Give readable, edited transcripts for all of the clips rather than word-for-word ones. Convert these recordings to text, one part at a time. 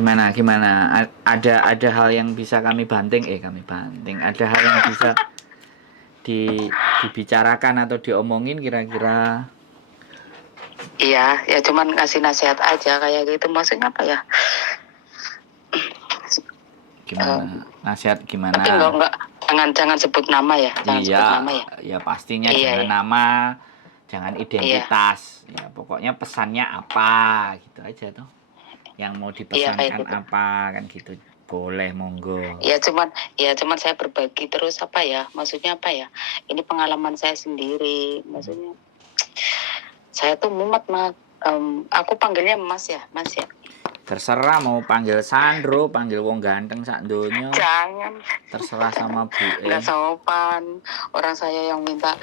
Gimana? Ada hal yang bisa kami banting, ada hal yang bisa dibicarakan atau diomongin kira-kira. Iya, ya cuman ngasih nasihat aja kayak gitu. Maksudnya apa ya? Gimana? Nasihat gimana? Tapi enggak, jangan sebut nama ya. Jangan sebut nama ya. Ya pastinya Iya, jangan iya. nama, jangan identitas. Ya pokoknya pesannya apa gitu aja tuh. Yang mau Iya, kayak dipesankan gitu. apa kan gitu. Boleh, monggo. Ya cuman saya berbagi terus apa ya? Maksudnya apa ya? Ini pengalaman saya sendiri. Maksudnya saya tuh mumet, Mas. Aku panggilnya Mas ya. Terserah mau panggil Sandro, panggil wong ganteng sak donya. Jangan. Terserah sama Bu. Nggak sopan. Orang saya yang minta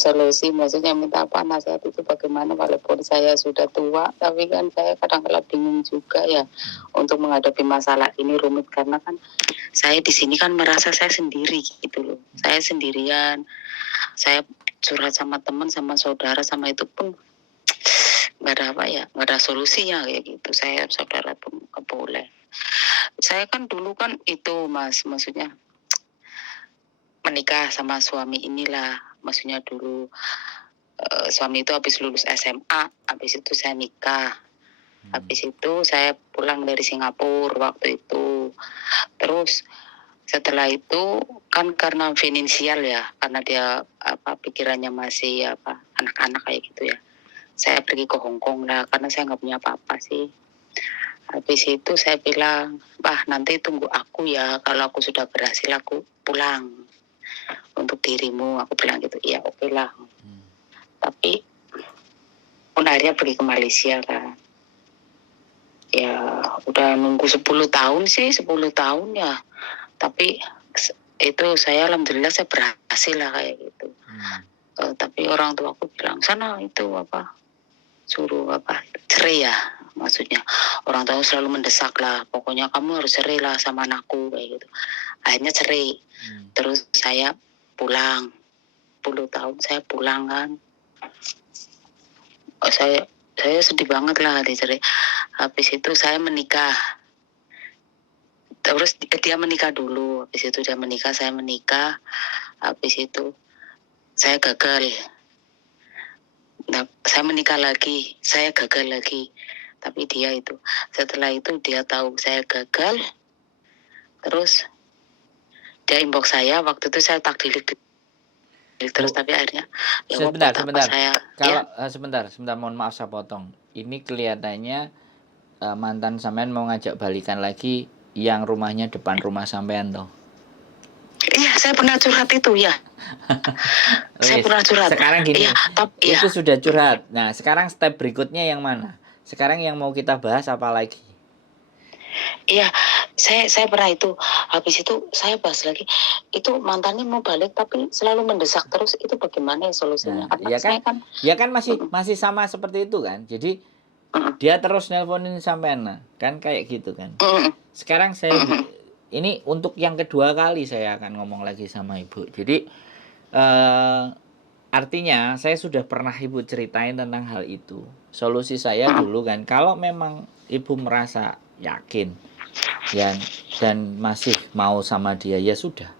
solusi, maksudnya minta apa, nasihat itu bagaimana, walaupun saya sudah tua, tapi kan saya kadang-kadang bingung juga ya untuk menghadapi masalah ini rumit, karena kan saya di sini kan merasa saya sendiri gitu loh. Saya sendirian, saya curhat sama teman, sama saudara, sama itu pun nggak ada solusinya kayak gitu. Saya saudara pun nggak boleh. Saya kan dulu kan itu, Mas, maksudnya menikah sama suami inilah, maksudnya dulu suami itu habis lulus SMA, habis itu saya nikah, habis itu saya pulang dari Singapura waktu itu. Terus setelah itu kan karena finansial ya, karena dia pikirannya masih anak-anak kayak gitu ya, saya pergi ke Hong Kong lah, karena saya nggak punya apa-apa sih. Habis itu saya bilang, nanti tunggu aku ya, kalau aku sudah berhasil aku pulang untuk dirimu, aku bilang gitu. Ya oke lah. Tapi pun akhirnya pergi ke Malaysia kan. Ya udah nunggu 10 tahun ya. Tapi itu saya alhamdulillah saya berhasil lah kayak gitu. Tapi orang tua aku bilang, sana itu suruh cerai ya, maksudnya orang tua selalu mendesak lah, pokoknya kamu harus cerai lah sama anakku kayak gitu. Akhirnya cerai. Terus saya pulang 10 tahun saya pulang kan. Saya sedih banget lah dicerai. Habis itu saya menikah. Terus dia menikah dulu. Habis itu dia menikah, saya menikah. Habis itu saya gagal. Nah, saya menikah lagi, saya gagal lagi. Tapi dia itu, setelah itu dia tahu saya gagal. Terus dia inbox saya, waktu itu saya tak delete. Terus tapi akhirnya sebentar. saya, kalau ya? Sebentar, mohon maaf saya potong. Ini kelihatannya mantan sampean mau ngajak balikan lagi yang rumahnya depan rumah sampean toh. Iya, saya pernah curhat itu ya. Saya pernah curhat. Sekarang gini, itu sudah curhat. Nah, sekarang step berikutnya yang mana? Sekarang yang mau kita bahas apa lagi? Iya, saya pernah itu. Habis itu saya bahas lagi. Itu mantannya mau balik tapi selalu mendesak terus. Itu bagaimana solusinya? Nah, ya kan masih sama seperti itu kan. Jadi dia terus nelponin sampean kan kayak gitu kan. Sekarang saya ini untuk yang kedua kali saya akan ngomong lagi sama ibu. Jadi artinya saya sudah pernah ibu ceritain tentang hal itu. Solusi saya dulu kan, kalau memang ibu merasa yakin dan masih mau sama dia, ya sudah.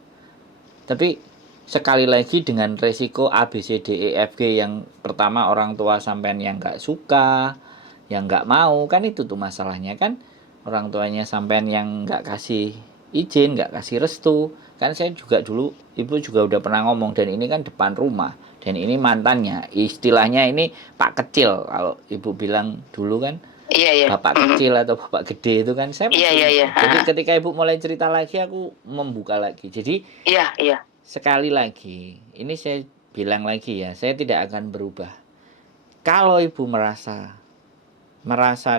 Tapi sekali lagi dengan resiko A, B, C, D, E, F, G, yang pertama orang tua sampean yang gak suka, yang gak mau, kan itu tuh masalahnya kan. Orang tuanya sampean yang gak kasih izin, gak kasih restu. Kan saya juga dulu, ibu juga udah pernah ngomong, dan ini kan depan rumah, dan ini mantannya, istilahnya ini Pak Kecil kalau ibu bilang dulu kan. Iya. Bapak kecil atau bapak gede itu kan saya masih. Iya. Jadi ketika ibu mulai cerita lagi, aku membuka lagi. Jadi iya. Sekali lagi, ini saya bilang lagi ya, saya tidak akan berubah. Kalau ibu merasa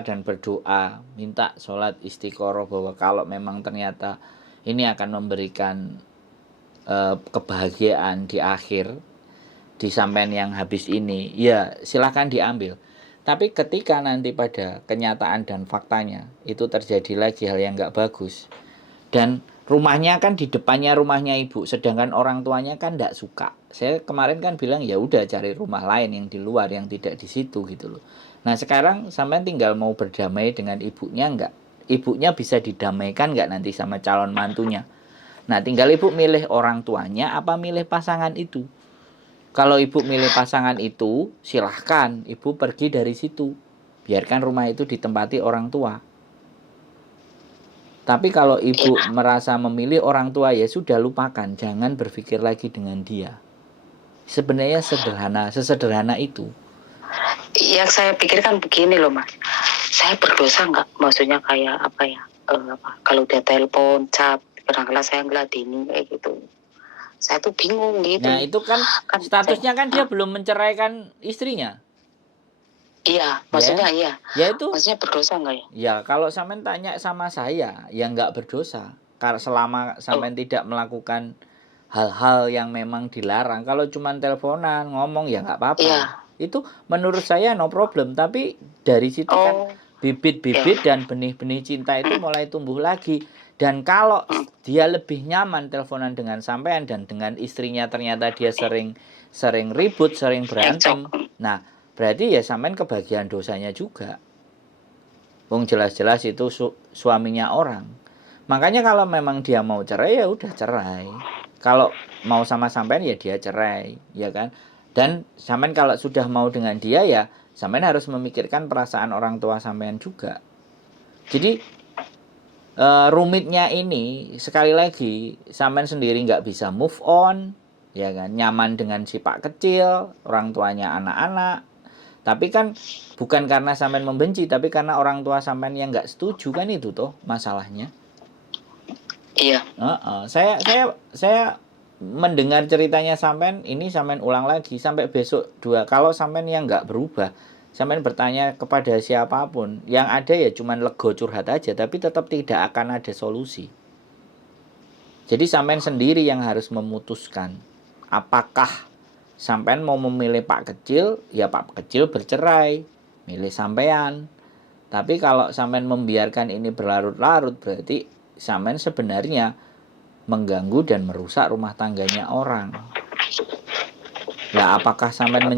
dan berdoa, minta sholat istiqoroh bahwa kalau memang ternyata ini akan memberikan kebahagiaan di akhir, di sampean yang habis ini, ya silakan diambil. Tapi ketika nanti pada kenyataan dan faktanya itu terjadi lagi hal yang nggak bagus, dan rumahnya kan di depannya rumahnya ibu, sedangkan orang tuanya kan nggak suka. Saya kemarin kan bilang ya udah cari rumah lain yang di luar, yang tidak di situ gitu loh. Nah sekarang sampean tinggal mau berdamai dengan ibunya nggak? ibunya bisa didamaikan nggak nanti sama calon mantunya. Nah, tinggal ibu milih orang tuanya apa milih pasangan itu. Kalau ibu milih pasangan itu, silahkan ibu pergi dari situ. Biarkan rumah itu ditempati orang tua. Tapi kalau ibu merasa memilih orang tua, ya sudah, lupakan. Jangan berpikir lagi dengan dia. Sebenarnya sesederhana itu. Yang saya pikirkan begini loh Mas, saya berdosa nggak? Maksudnya kayak apa ya? Kalau dia telepon, chat, kadang-kadang saya ngeladeni kayak gitu. Saya tuh bingung gitu. Nah, itu kan statusnya kan dia belum menceraikan istrinya. Iya, maksudnya iya. Ya itu. Maksudnya berdosa nggak ya? Ya, kalau sampean tanya sama saya, ya nggak berdosa. Karena selama sampean tidak melakukan hal-hal yang memang dilarang. Kalau cuma teleponan, ngomong, ya nggak apa-apa. Iya. Itu menurut saya no problem. Tapi dari situ kan bibit-bibit dan benih-benih cinta itu mulai tumbuh lagi. Dan kalau dia lebih nyaman teleponan dengan sampean dan dengan istrinya ternyata dia sering ribut, sering berantem. Nah, berarti ya sampean kebagian dosanya juga. Wong jelas-jelas itu suaminya orang. Makanya kalau memang dia mau cerai, ya udah cerai. Kalau mau sama sampean, ya dia cerai, ya kan? Dan sampean kalau sudah mau dengan dia, ya sampean harus memikirkan perasaan orang tua sampean juga. Jadi rumitnya ini, sekali lagi, sampean sendiri nggak bisa move on, ya kan? Nyaman dengan si Pak kecil, orang tuanya anak-anak. Tapi kan bukan karena sampean membenci, tapi karena orang tua sampean yang nggak setuju, kan itu toh masalahnya. Iya. Saya mendengar ceritanya sampean, ini sampean ulang lagi sampai besok 2. Kalau sampean yang nggak berubah, sampean bertanya kepada siapapun, yang ada ya cuman lego curhat aja, tapi tetap tidak akan ada solusi. Jadi sampean sendiri yang harus memutuskan apakah sampean mau memilih Pak kecil, ya Pak kecil bercerai, milih sampean. Tapi kalau sampean membiarkan ini berlarut-larut, berarti sampean sebenarnya mengganggu dan merusak rumah tangganya orang. Lah, apakah sampean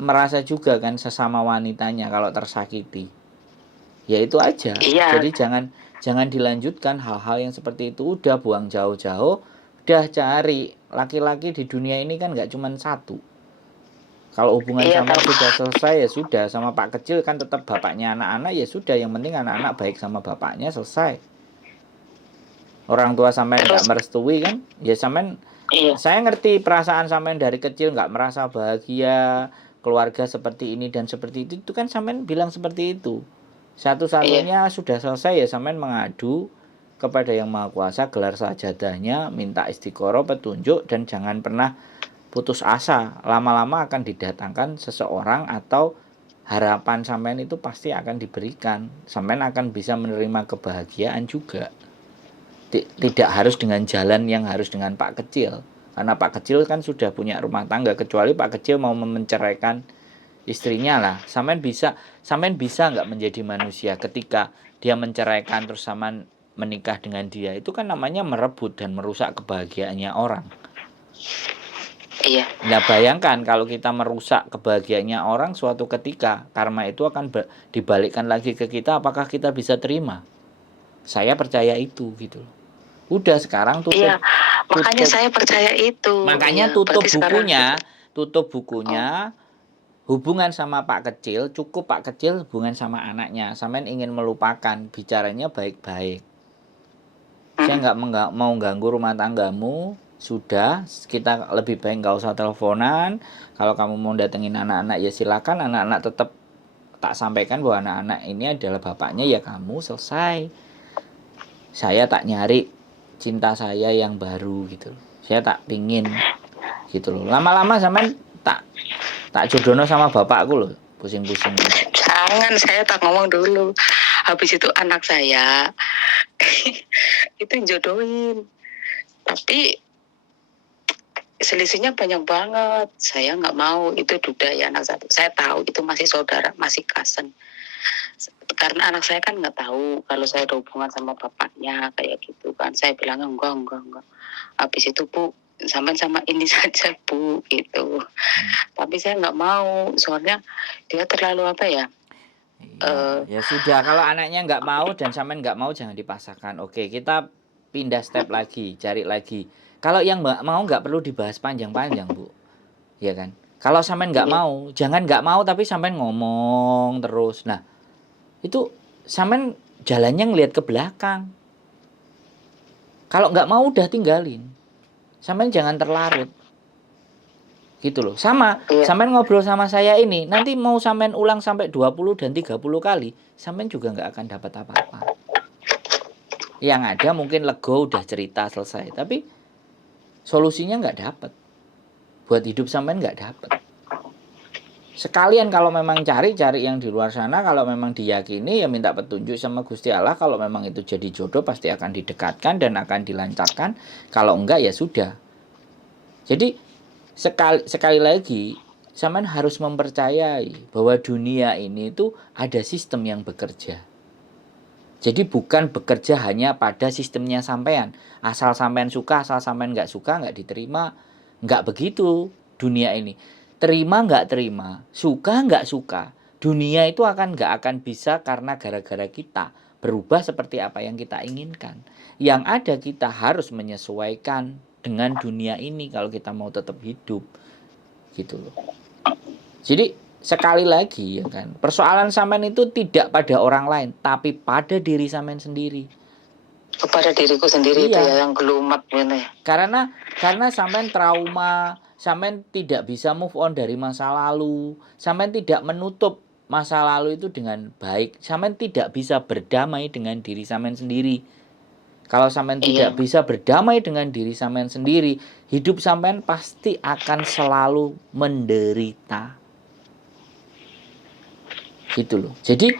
merasa juga kan sesama wanitanya kalau tersakiti? Ya itu aja. Iya. Jadi jangan dilanjutkan hal-hal yang seperti itu. Udah buang jauh-jauh, udah cari laki-laki di dunia ini kan nggak cuma satu. Kalau hubungan sampean sudah selesai, ya sudah. Sama Pak kecil kan tetap bapaknya anak-anak, ya sudah. Yang penting anak-anak baik sama bapaknya, selesai. Orang tua sampean nggak merestui kan, ya sampean. Saya ngerti perasaan sampean dari kecil nggak merasa bahagia, keluarga seperti ini dan seperti itu kan sampean bilang seperti itu. Satu-satunya sudah selesai, ya sampean mengadu kepada Yang Maha Kuasa, gelar sajadahnya, minta istiqoroh, petunjuk, dan jangan pernah putus asa. Lama-lama akan didatangkan seseorang atau harapan sampean itu pasti akan diberikan. Sampean akan bisa menerima kebahagiaan juga. Tidak harus dengan jalan yang harus dengan Pak kecil. Karena Pak kecil kan sudah punya rumah tangga, kecuali Pak kecil mau menceraikan istrinya lah. Sampean bisa nggak menjadi manusia ketika dia menceraikan terus sampean menikah dengan dia? Itu kan namanya merebut dan merusak kebahagiaannya orang. Iya. Nah, bayangkan kalau kita merusak kebahagiaannya orang, suatu ketika karma itu akan dibalikkan lagi ke kita. Apakah kita bisa terima? Saya percaya itu gitu. Udah, sekarang tutup. Iya, makanya saya percaya itu. Makanya tutup bukunya. Hubungan sama Pak kecil, cukup Pak kecil hubungan sama anaknya. Sampean ingin melupakan, bicaranya baik-baik. Saya nggak mau ganggu rumah tanggamu. Sudah, kita lebih baik nggak usah teleponan. Kalau kamu mau datengin anak-anak, ya silakan. Anak-anak tetap tak sampaikan bahwa anak-anak ini adalah bapaknya, ya kamu, selesai. Saya tak nyari cinta saya yang baru gitu. Saya tak pingin gitu loh. Lama-lama sampean tak jodohno sama bapakku loh, pusing-pusing. Jangan, saya tak ngomong dulu. Habis itu anak saya itu jodohin. Tapi selisihnya banyak banget. Saya nggak mau, itu duda ya anak satu. Saya tahu itu masih saudara, masih cousin. Karena anak saya kan nggak tahu kalau saya ada hubungan sama bapaknya kayak gitu kan. Saya bilang enggak. Habis itu Bu, sama ini saja Bu gitu. Tapi saya nggak mau, soalnya dia terlalu apa ya? Ya sudah, kalau anaknya nggak mau dan sampean nggak mau jangan dipaksakan. Oke, kita pindah step lagi, cari lagi. Kalau yang nggak mau nggak perlu dibahas panjang-panjang, Bu. Ya kan? Kalau sampean nggak Iya. mau, jangan nggak mau tapi sampean ngomong terus. Nah, itu sampean jalannya ngelihat ke belakang. Kalau nggak mau udah tinggalin. Sampean jangan terlarut. Gitu loh. Sama, Iya. sampean ngobrol sama saya ini, nanti mau sampean ulang sampai 20 dan 30 kali, sampean juga nggak akan dapat apa-apa. Yang ada mungkin lego udah cerita selesai, tapi solusinya nggak dapat. Buat hidup sampean nggak dapat. Sekalian kalau memang cari yang di luar sana, kalau memang diyakini ya minta petunjuk sama Gusti Allah, kalau memang itu jadi jodoh pasti akan didekatkan dan akan dilancarkan. Kalau enggak ya sudah. Jadi sekali lagi sampean harus mempercayai bahwa dunia ini itu ada sistem yang bekerja. Jadi bukan bekerja hanya pada sistemnya sampean. Asal sampean suka, asal sampean nggak suka, nggak diterima. Nggak begitu dunia ini. Terima nggak terima, suka nggak suka. Dunia itu nggak akan bisa karena gara-gara kita berubah seperti apa yang kita inginkan. Yang ada kita harus menyesuaikan dengan dunia ini kalau kita mau tetap hidup. Gitu loh. Jadi sekali lagi ya kan, persoalan sampean itu tidak pada orang lain, tapi pada diri sampean sendiri. Kepada diriku sendiri itu Iya. ya yang gelumat gitu ya. Karena sampean trauma, sampean tidak bisa move on dari masa lalu, sampean tidak menutup masa lalu itu dengan baik, sampean tidak bisa berdamai dengan diri sampean sendiri. Kalau sampean tidak Iya. bisa berdamai dengan diri sampean sendiri, hidup sampean pasti akan selalu menderita. Gitu loh. Jadi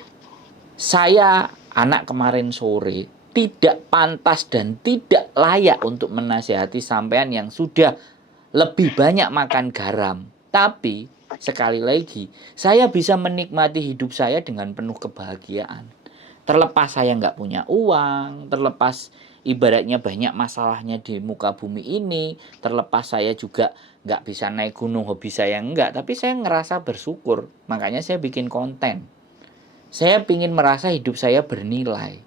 saya anak kemarin sore tidak pantas dan tidak layak untuk menasihati sampean yang sudah lebih banyak makan garam. Tapi sekali lagi, saya bisa menikmati hidup saya dengan penuh kebahagiaan. Terlepas saya nggak punya uang, terlepas ibaratnya banyak masalahnya di muka bumi ini, terlepas saya juga nggak bisa naik gunung, hobi saya enggak, tapi saya ngerasa bersyukur. Makanya saya bikin konten. Saya ingin merasa hidup saya bernilai.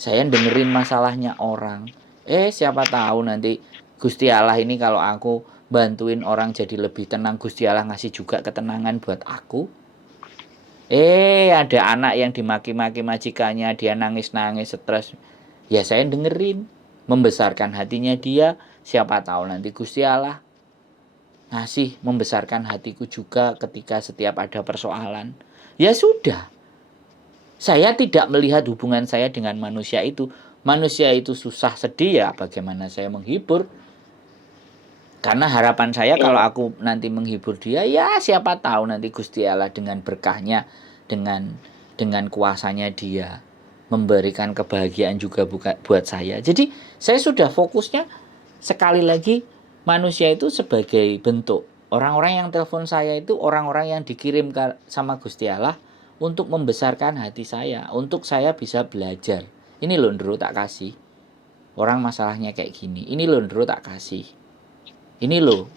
Saya dengerin masalahnya orang. Siapa tahu nanti Gusti Allah ini kalau aku bantuin orang jadi lebih tenang, Gusti Allah ngasih juga ketenangan buat aku. Ada anak yang dimaki-maki majikannya, dia nangis-nangis, stres. Ya saya dengerin, membesarkan hatinya dia. Siapa tahu nanti Gusti Allah ngasih membesarkan hatiku juga ketika setiap ada persoalan. Ya sudah. Saya tidak melihat hubungan saya dengan manusia itu. Manusia itu susah sedih ya bagaimana saya menghibur. Karena harapan saya kalau aku nanti menghibur dia, ya siapa tahu nanti Gusti Allah dengan berkahnya, dengan kuasanya dia memberikan kebahagiaan juga buat saya. Jadi saya sudah fokusnya sekali lagi manusia itu sebagai bentuk. Orang-orang yang telepon saya itu orang-orang yang dikirim sama Gusti Allah untuk membesarkan hati saya, untuk saya bisa belajar. Ini loh Ndro tak kasih. Orang masalahnya kayak gini. Ini loh Ndro tak kasih. Ini loh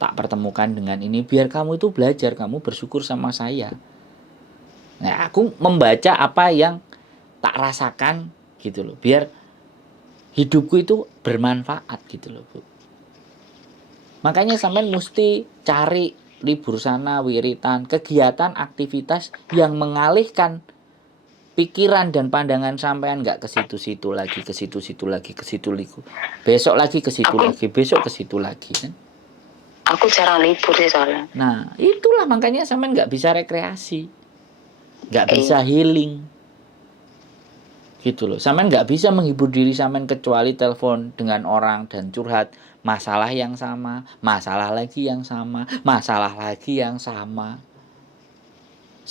tak pertemukan dengan ini biar kamu itu belajar, kamu bersyukur sama saya. Nah, aku membaca apa yang tak rasakan gitu loh, biar hidupku itu bermanfaat gitu loh, Bu. Makanya sampean mesti cari libur sana, wiritan, kegiatan, aktivitas yang mengalihkan pikiran dan pandangan sampean, nggak ke situ-situ lagi, ke situ-situ lagi, ke situ lagi. Besok lagi ke situ lagi, besok ke situ lagi kan. Aku jarang libur sih soalnya. Nah, itulah makanya sampean nggak bisa rekreasi. Nggak bisa healing. Gitu loh. Sampean nggak bisa menghibur diri sampean kecuali telepon dengan orang dan curhat masalah yang sama, masalah lagi yang sama, masalah lagi yang sama.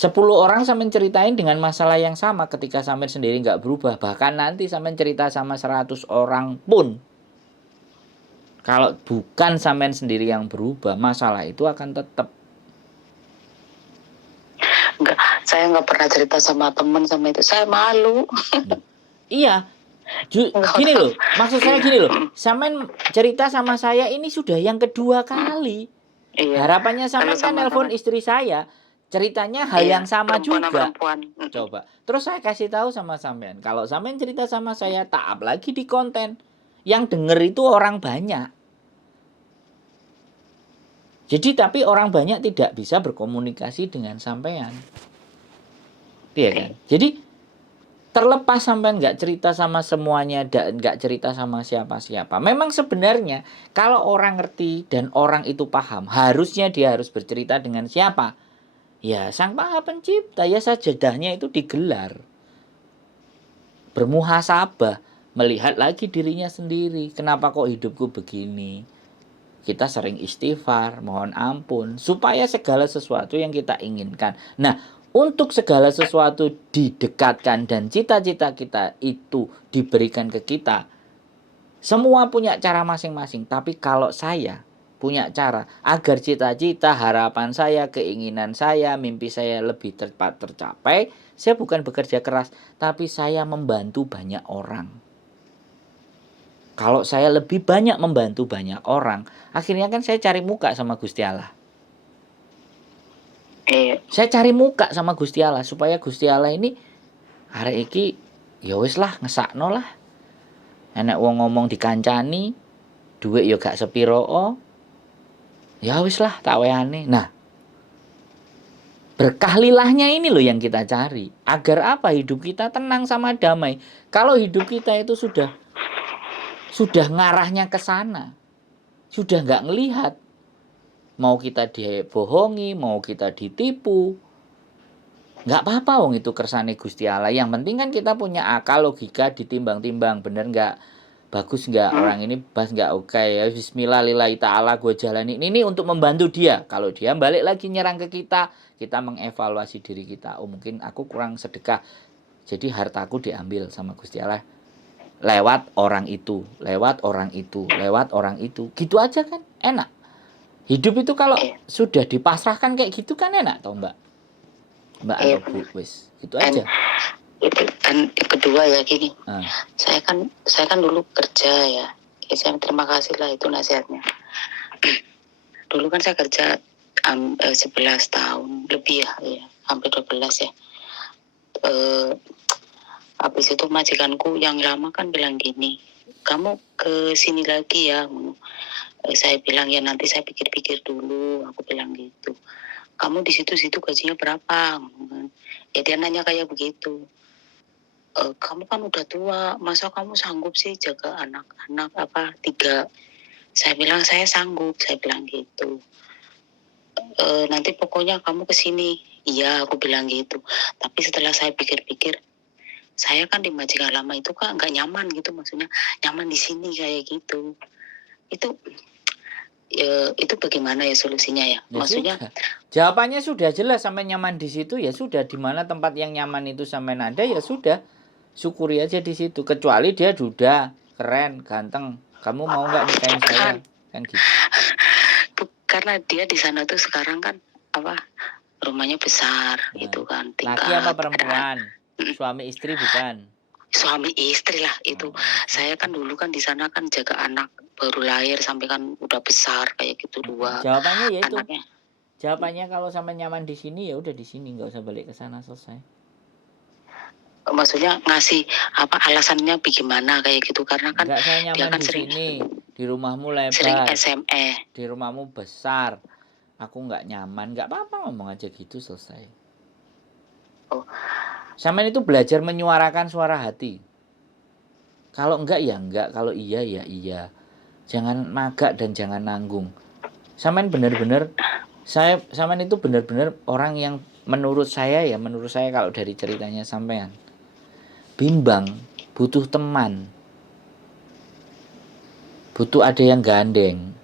10 orang sampean ceritain dengan masalah yang sama ketika sampean sendiri nggak berubah. Bahkan nanti sampean cerita sama 100 orang pun, kalau bukan sampean sendiri yang berubah, masalah itu akan tetap. Enggak, saya nggak pernah cerita sama teman sama itu. Saya malu. Iya. Gini loh, maksud saya gini loh. Sampean cerita sama saya ini sudah yang kedua kali. Iya. Harapannya sampean kan nelpon istri saya. ceritanya hal Iya, yang sama perempuan sama juga. perempuan. Coba. Terus saya kasih tahu sama sampean, kalau sampean cerita sama saya, tak up lagi di konten. Yang denger itu orang banyak. Jadi tapi orang banyak tidak bisa berkomunikasi dengan sampean. Iya kan? Jadi terlepas sampean nggak cerita sama semuanya dan nggak cerita sama siapa-siapa. Memang sebenarnya kalau orang ngerti dan orang itu paham, harusnya dia harus bercerita dengan siapa? Ya Sang Maha Pencipta. Ya sajadahnya itu digelar. Bermuhasabah, melihat lagi dirinya sendiri. Kenapa kok hidupku begini? Kita sering istighfar, mohon ampun, supaya segala sesuatu yang kita inginkan. Nah, untuk segala sesuatu didekatkan dan cita-cita kita itu diberikan ke kita. Semua punya cara masing-masing, tapi kalau saya punya cara agar cita-cita, harapan saya, keinginan saya, mimpi saya lebih cepat tercapai, saya bukan bekerja keras, tapi saya membantu banyak orang. Kalau saya lebih banyak membantu banyak orang, akhirnya kan saya cari muka sama Gusti Allah. Iya. Saya cari muka sama Gusti Allah supaya Gusti Allah ini hari iki ya wis lah ngesakno lah. Enek wong ngomong dikancani, duit ya gak sepiro. Ya wis lah tak weane. Nah, berkah lilahnya ini loh yang kita cari. Agar apa? Hidup kita tenang sama damai. Kalau hidup kita itu sudah ngarahnya ke sana, sudah nggak ngelihat, mau kita dibohongi, mau kita ditipu, nggak apa-apa wong itu kersane Gusti Allah. Yang penting kan kita punya akal, logika, ditimbang-timbang, bener nggak, bagus nggak, orang ini pas nggak, oke ya bismillah lillahi ta'ala gue jalani ini untuk membantu dia. Kalau dia balik lagi nyerang ke kita mengevaluasi diri kita. Oh mungkin aku kurang sedekah, jadi hartaku diambil sama Gusti Allah lewat orang itu, gitu aja kan enak. Hidup itu kalau sudah dipasrahkan kayak gitu kan enak toh Mbak atau Bu, wis gitu aja. Itu dan kedua ya gini, saya kan dulu kerja ya, saya terima kasih lah itu nasihatnya. Dulu kan saya kerja 11 tahun lebih ya, hampir 12 ya. Habis itu majikanku yang lama kan bilang gini, kamu ke sini lagi ya. Saya bilang ya nanti saya pikir-pikir dulu, aku bilang gitu. Kamu di situ gajinya berapa? Ya dia nanya kayak begitu. Kamu kan udah tua, masa kamu sanggup sih jaga anak-anak 3? Saya bilang saya sanggup, saya bilang gitu. Nanti pokoknya kamu kesini. Iya, aku bilang gitu. Tapi setelah saya pikir-pikir, saya kan di majikan lama itu kan nggak nyaman gitu, maksudnya nyaman di sini kayak gitu. Itu bagaimana ya solusinya ya? Maksudnya sudah. Jawabannya sudah jelas, sampai nyaman di situ ya sudah, di mana tempat yang nyaman itu sampai ada ya sudah. Syukuri aja di situ, kecuali dia duda, keren, ganteng. Kamu mau nggak nikahin saya? Kan gitu. Karena dia di sana tuh sekarang kan rumahnya besar gitu kan. Laki apa perempuan? Suami istri bukan? Suami istri lah itu. Saya kan dulu kan di sana kan jaga anak baru lahir sampai kan udah besar kayak gitu 2. Jawabannya ya itu. Anaknya. Jawabannya kalau sampai nyaman di sini ya udah di sini, nggak usah balik ke sana, selesai. Maksudnya ngasih alasannya bagaimana kayak gitu, karena kan enggak, saya nyaman dia kan di sini, di rumahmu lebar, sering SME, di rumahmu besar, aku nggak nyaman, nggak apa-apa, ngomong aja gitu, selesai. Sampean itu belajar menyuarakan suara hati. Kalau enggak ya enggak, kalau iya ya iya. Jangan magak dan jangan nanggung. Sampean benar-benar, sampean itu benar-benar orang yang menurut saya kalau dari ceritanya sampean bimbang, butuh teman, butuh ada yang gandeng.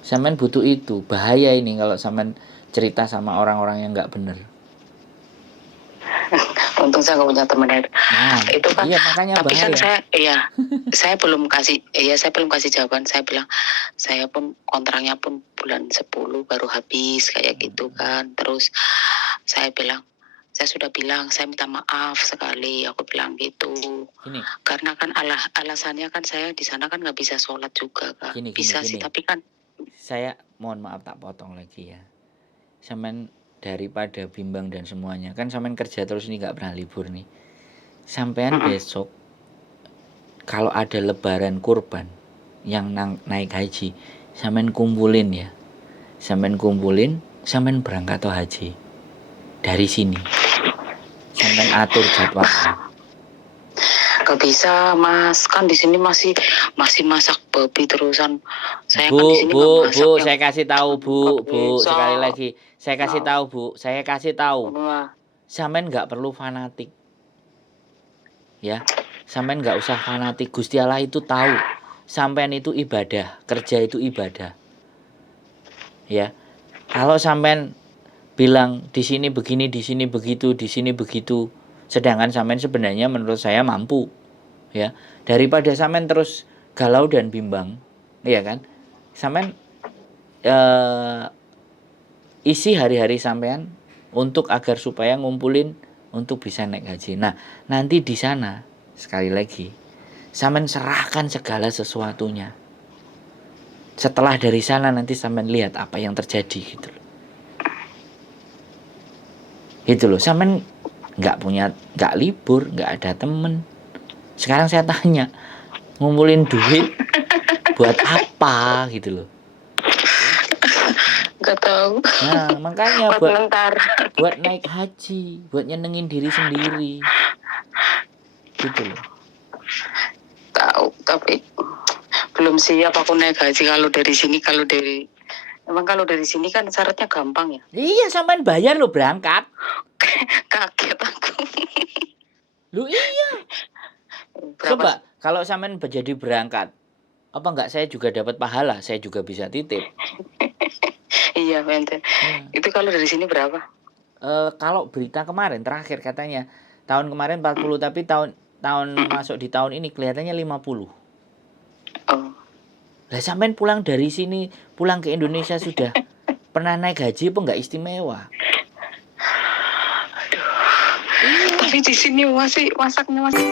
Sampean butuh itu. Bahaya ini kalau sampean cerita sama orang-orang yang nggak bener. Untung saya nggak punya teman itu. Nah, itu kan. Iya, makanya tapi bahaya. Kan saya belum kasih jawaban. Saya bilang saya pun kontraknya pun bulan 10 baru habis kayak gitu kan. Terus saya bilang, saya sudah bilang saya minta maaf sekali, aku bilang gitu. Gini. Karena kan alasannya kan saya di sana kan nggak bisa sholat juga kan. Bisa sih, tapi kan saya mohon maaf tak potong lagi ya. sampean daripada bimbang dan semuanya, kan sampean kerja terus nih nggak pernah libur nih. Sampean besok kalau ada lebaran kurban yang naik haji, sampean kumpulin ya. Sampean kumpulin, sampean berangkat atau haji. Dari sini. Sampean atur jadwalnya. Gak bisa Mas, kan di sini masih masak babi terusan. Saya kan Bu, di sini Bu, nggak masak Bu, yang saya kasih tahu Bu, Bu, bisa. sekali lagi. Saya kasih Nah. tahu Bu, saya kasih tahu. Wah, Sampean nggak perlu fanatik. Ya, sampean nggak usah fanatik. Gusti Allah itu tahu. Sampean itu ibadah, kerja itu ibadah. Ya, kalau sampean bilang di sini begini, di sini begitu, di sini begitu, sedangkan sampean sebenarnya menurut saya mampu, ya, daripada sampean terus galau dan bimbang, ya kan, sampean isi hari-hari sampean untuk agar supaya ngumpulin untuk bisa naik haji. Nah, nanti di sana sekali lagi sampean serahkan segala sesuatunya. Setelah dari sana nanti sampean lihat apa yang terjadi gitu loh. Gitu loh, sampean nggak libur, nggak ada temen. Sekarang saya tanya, ngumpulin duit buat apa gitu loh. nggak tahu. Nah, makanya Bentar. buat naik haji, buat nyenengin diri sendiri. Gitu loh. Tahu, tapi belum siap aku naik haji kalau dari sini. Emang kalau dari sini kan syaratnya gampang ya? Iya, sampean bayar lo berangkat. Kaget aku. Lu iya. Coba kalau sampean jadi berangkat, apa enggak saya juga dapat pahala, saya juga bisa titip. Iya, Benten. Itu kalau dari sini berapa? Kalau berita kemarin terakhir katanya tahun kemarin 40, tapi tahun masuk di tahun ini kelihatannya 50. Oh. Lah sampean pulang dari sini, pulang ke Indonesia sudah pernah naik haji apa enggak istimewa? Aduh. Tapi di sini masaknya masih